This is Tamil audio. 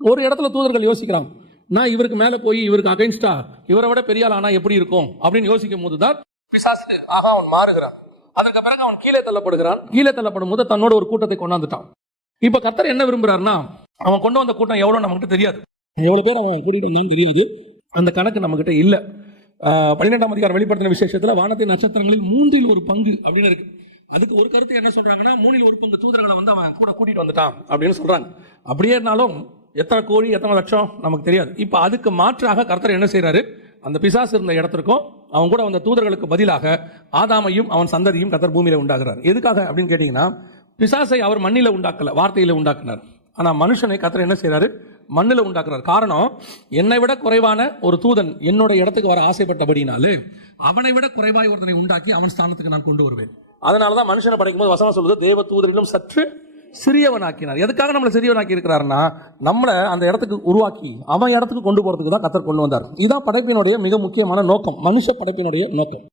ஒரு இடத்துல தூதர்கள் யோசிக்கிறாங்க, நான் இவருக்கு மேல போய் இவருக்கு அகைன்ஸ்டா இவரை விட பெரிய ஆள் ஆனா எப்படி இருக்கும் அப்படின்னு யோசிக்கும் போதுதான் பிசாசு அவன் மாறுகிறான். அதற்கு பிறகு அவன் கீழே தள்ளப்படுகிறான். கீழே தள்ளப்படும் போது தன்னோட ஒரு கூட்டத்தை கொண்டாந்துட்டான். இப்ப கர்த்தர் என்ன விரும்புறாருன்னா, அவன் கொண்டு வந்த கூட்டம் எவ்வளவு நமக்கு தெரியாது, எவ்வளவு பேர் அவன் கூட்டிட்டு வந்தான்னு தெரியாது, அந்த கணக்கு நம்ம கிட்ட இல்ல. 12ஆம் அதிகாரம் வெளிப்படுத்தின விசேஷத்துல வானத்தின் நட்சத்திரங்களில் 1/3 அப்படின்னு இருக்கு. அதுக்கு ஒரு கருத்து என்ன சொல்றாங்கன்னா, 1/3 தூதர்களை வந்து அவன் கூட கூட்டிட்டு வந்துட்டான் அப்படின்னு சொல்றாங்க. அப்படியே இருந்தாலும் எத்தனை கோடி எத்தனை லட்சம் நமக்கு தெரியாது. இப்ப அதுக்கு மாற்றாக கர்த்தர் என்ன செய்யறாரு, அந்த பிசாசு இருந்த இடத்திற்கும் அவன் கூட வந்த தூதர்களுக்கு பதிலாக ஆதாமையும் அவன் சந்ததியும் கர்த்தர் பூமியில உண்டாக்குறாரு. எதுக்காக அப்படின்னு கேட்டீங்கன்னா, பிசாசை அவர் மண்ணில உண்டாக்கல, வார்த்தையில உண்டாக்குனார். ஆனா மனுஷனை கர்த்தர் என்ன செய்யறாரு, மண்ணில உண்டாக்குறாரு. காரணம், என்னை விட குறைவான ஒரு தூதன் என்னோட இடத்துக்கு வர ஆசைப்பட்டபடினாலே அவனை விட குறைவாய் ஒருத்தனை உண்டாக்கி அவன் ஸ்தானத்துக்கு நான் கொண்டு வருவேன். அதனாலதான் மனுஷனை படைக்கும் போது வசனம் சொல்லுது, தேவ தூதரிலும் சற்று சிறியவனாக்கினார். எதுக்காக நம்மளை சிறியவனாக்கி இருக்கிறாருன்னா, நம்மளை அந்த இடத்துக்கு உருவாக்கி அவன் இடத்துக்கு கொண்டு போறதுக்கு தான் கர்த்தர் கொண்டு வந்தார். இதான் படைப்பினுடைய மிக முக்கியமான நோக்கம், மனுஷ படைப்பினுடைய நோக்கம்.